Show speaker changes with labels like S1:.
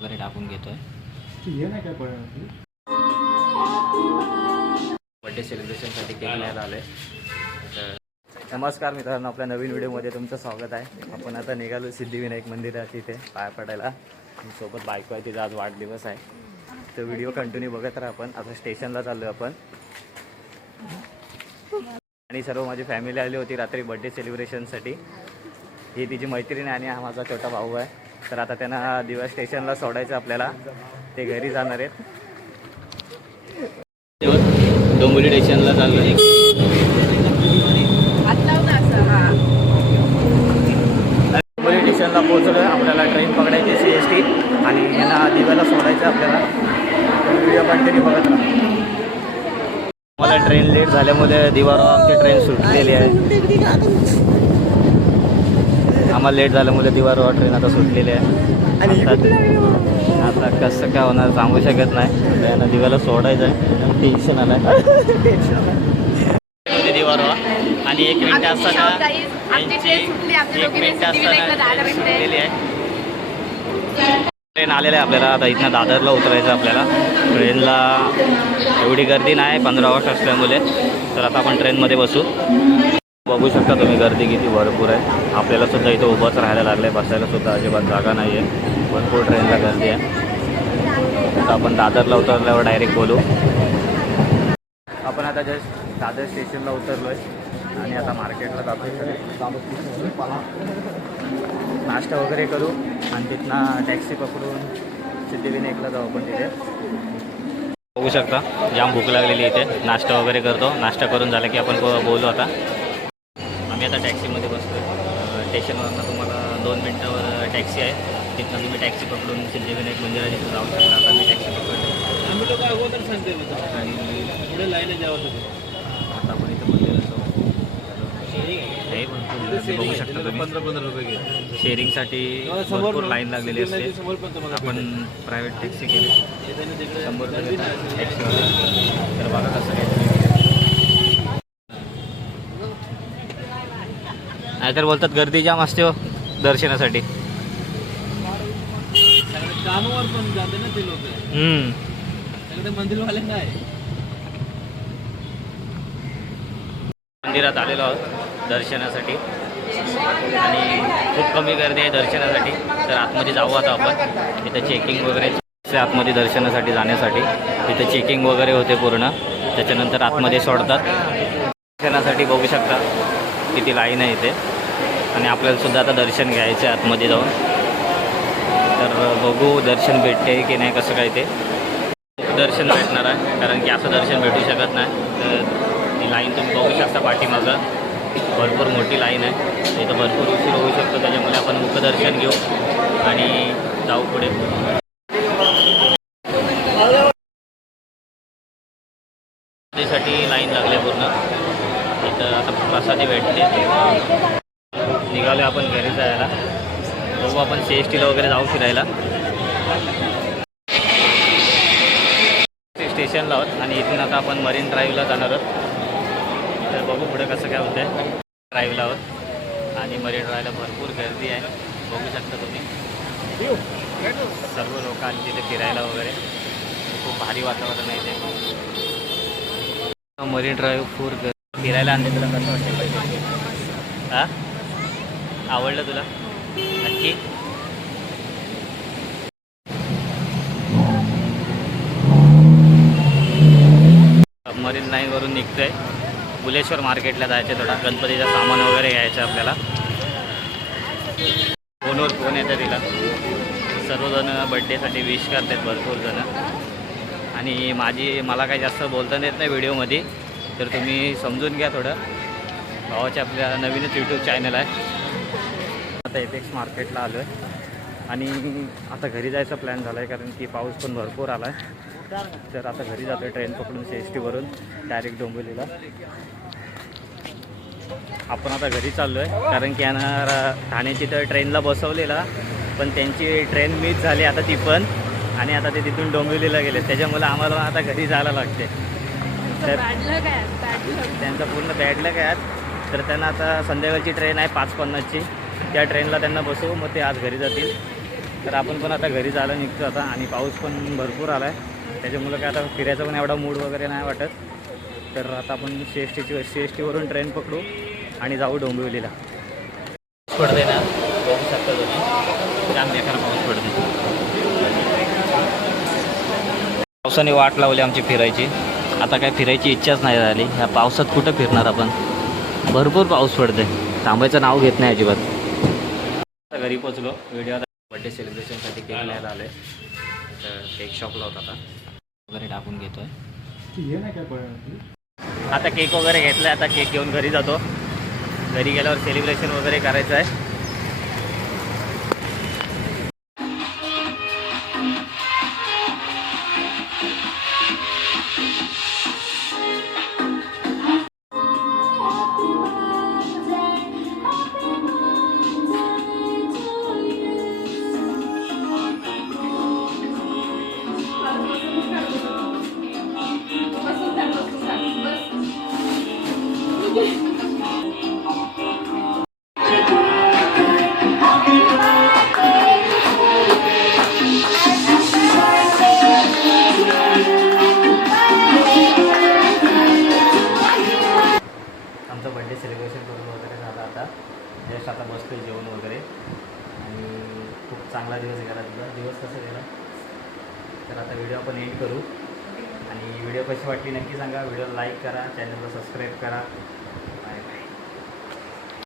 S1: वगैरे टाकून घेतोय.
S2: नाही
S1: बड्डे सेलिब्रेशनसाठी केक न्यायला आलोय. तर नमस्कार मित्रांनो आपल्या नवीन व्हिडिओमध्ये तुमचं स्वागत आहे. आपण आता निघालो सिद्धिविनायक मंदिरात तिथे पाया पडायला. सोबत बायको आहे तिचा आज वाढदिवस आहे. तर व्हिडिओ कंटिन्यू बघत राहा आपण. आता स्टेशनला चाललो आपण. आणि सर्व माझी फॅमिली आली होती रात्री बड्डे सेलिब्रेशनसाठी ही तिची मैत्रीण आहे आणि हा माझा छोटा भाऊ आहे. तर आता त्यांना दिवस स्टेशनला सोडायचं आपल्याला. ते घरी जाणार आहेत. डोंबिवली स्टेशनला चाललो डोंबिवली स्टेशनला पोहोचलो आपल्याला ट्रेन पकडायची सी एस टी आणि यांना दिव्याला सोडायचं आपल्याला. व्हिडिओ कंटिन्यू बघत राहा. मला ट्रेन लेट झाल्यामुळे दिवारो आमची ट्रेन सुटलेली आहे. आम्हाला लेट झाल्यामुळे दिवारो ट्रेन आता सुटलेली आहे. आता आता कसं काय होणार सांगू शकत नाही. त्यांना दिव्याला सोडायचं आहे. टेन्शन आलं आहे दिवारो आणि एक मिनिट असताना एक मिनिट असताना ट्रेन सुटलेली आहे. ट्रेन आलेलं आहे आपल्याला. आता इथनं दादरला उतरायचं आपल्याला. ट्रेनला एवढी गर्दी नाही पंधरा ऑगस्ट असल्यामुळे. तर आता आपण ट्रेनमध्ये बसू. बघू शकता तुम्ही गर्दी किती भरपूर आहे. आपल्याला सुद्धा इथं उभंच राहायला लागलं आहे बसायला सुद्धा अजिबात जागा नाही आहे भरपूर ट्रेनला गर्दी आहे. तर आपण दादरला उतरल्यावर डायरेक्ट बोलू. आपण आता जस्ट दादर स्टेशनला उतरलो आहे आणि आता मार्केटला जातो नाश्ता वगैरे करू आणि तिथनं टॅक्सी पकडून सिद्धिविनायकला जाऊ आपण तिथे. बघू शकता जाम भूक लागलेली इथे. नाश्ता वगैरे करतो. नाश्ता करून झाला की आपण बोलू आता. आम्ही आता टॅक्सीमध्ये बसतो स्टेशनवरनं तुम्हाला दोन मिनटावर टॅक्सी आहे. तिथनं तुम्ही टॅक्सी पकडून सिद्धिविनायक मंदिरात तिथं जाऊ शकता. आता मी टॅक्सी पकडतो
S2: आम्ही लोक अगोदर सांगते
S1: आणि
S2: पुढे लाईन जावं
S1: आता आपण इथं मंदिरात जाऊ भरपूर गर्दी बघू शकता तुम्ही.
S2: पंधरा पंधरा रुपये
S1: शेअरिंगसाठी भरपूर लाईन लागलेली असते. आपण प्रायव्हेट टॅक्सी केली. शंभर रुपये
S2: गर्दी
S1: घेतात
S2: नाही.
S1: टॅक्सीवाले तर बघा कसं घ्यायचं नाहीतर बोलतात गर्दी जाम असते हो दर्शनासाठी.
S2: सगळे कामावर पण जाते ना ते लोक.
S1: हम्म.
S2: सगळे मंदिरवाले नाही
S1: मंदिरात आलेलो आहोत दर्शनासाठी. आणि खूप कमी गर्दी आहे दर्शनासाठी तर आतमध्ये जाऊ आता आपण. इथं चेकिंग वगैरे आतमध्ये दर्शनासाठी जाण्यासाठी. तिथं चेकिंग वगैरे होते पूर्ण. त्याच्यानंतर आतमध्ये सोडतात. दर्शनासाठी बघू शकता किती लाईन आहे इथे. आणि आपल्याला सुद्धा आता दर्शन घ्यायचं आहे आतमध्ये जाऊन. तर बघू दर्शन भेटते की नाही कसं काय ते. दर्शन भेटणार आहे कारण की असं दर्शन भेटू शकत नाही. तर ती लाईन तुम्ही बघू शकता पाठीमागं. भरपूर मोठी लाईन आहे. इथं भरपूर उशीर होऊ शकतो त्याच्यामुळे आपण मुखदर्शन घेऊ आणि जाऊ पुढे. साठी लाईन लागली आहे पूर्ण. इथं आता प्रसादी भेटते. निघालो आपण घरी जायला. बघू आपण सी एस टीला वगैरे जाऊ फिरायला. स्टेशनला आहोत आणि इथून आता आपण मरीन ड्राईव्हला जाणार आहोत. तर बघू पुढे कसं काय होतं ड्राईव्हला आहोत. आणि मरीन ड्राईव्हला भरपूर गर्दी आहे. बघू शकता तुम्ही. सर्व लोक तिथे फिरायला वगैरे. खूप भारी वातावरण आहे इथे. मरीन ड्राईव्ह फूर फिरायला आणले तुला कसं वाटतं पाहिजे हां? आवडलं तुला? नक्की. मरीन लाईनवरून निघतोय. बुलेश्वर मार्केटला जायचं थोडा. गणपतीचं सामान वगैरे घ्यायचं आपल्याला. फोनवर फोन येतं तिला. सर्वजण बड्डेसाठी विश करतात भरपूर जणं. आणि माझी मला काही जास्त बोलता येत नाही व्हिडिओमध्ये तर तुम्ही समजून घ्या थोडं. भावाचे आपल्या नवीनच यूट्यूब चॅनल आहे. आता एपेक्स मार्केटला आलो आहे आणि आता घरी जायचा प्लॅन झाला आहे कारण की पाऊस पण भरपूर आला आहे तर आता घरी जातो आहे ट्रेन पकडून सी एस टीवरून डायरेक्ट डोंबिवलीला. आपण आता घरी चाललो आहे कारण की यांना ठाण्याची तर ट्रेनला बसवलेला पण त्यांची ट्रेन मिस झाली आता ती पण. आणि आता ते तिथून डोंबिवलीला गेले त्याच्यामुळे आम्हाला आता घरी जायला लागते तर त्यांचा पूर्ण बॅडलॅक आहे. आज तर त्यांना आता संध्याकाळची ट्रेन आहे पाच पन्नासची. त्या ट्रेनला त्यांना बसवू मग ते आज घरी जातील. तर आपण पण आता घरी जायला निघतो आता आणि पाऊस पण भरपूर आला आहे त्याच्यामुळं काय आता फिरायचा पण एवढा मूड वगैरे नाही वाटत. तर आता आपण सी एस टीची सी एस टीवरून ट्रेन पकडू आणि जाऊ डोंबिवलीला. पडते ना. बघू शकता तुम्ही. जाम बेकार पाऊस पडते पावसाने वाट लावली आमची फिरायची. आता काय फिरायची इच्छाच नाही झाली. ह्या पावसात कुठं फिरणार आपण? भरपूर पाऊस पडते थांबायचं नाव घेत नाही अजिबात. आता घरी पोचलो व्हिडिओ आता बड्डे सेलिब्रेशनसाठी केक न्यायला आलो आहे तर केक शॉपला होता आता. वगैरे टाकून घेतोय. आता केक वगैरे घेतला आता केक घेऊन घरी जातो. घरी गेल्यावर सेलिब्रेशन वगैरे करायचं आहे चांगला दिवस गेला तुझा. दिवस कसा गेला तर आता व्हिडिओ आपण एंड करू. आणि व्हिडिओ कशी वाटली नक्की सांगा. व्हिडिओ लाईक करा चॅनलला सबस्क्राईब करा.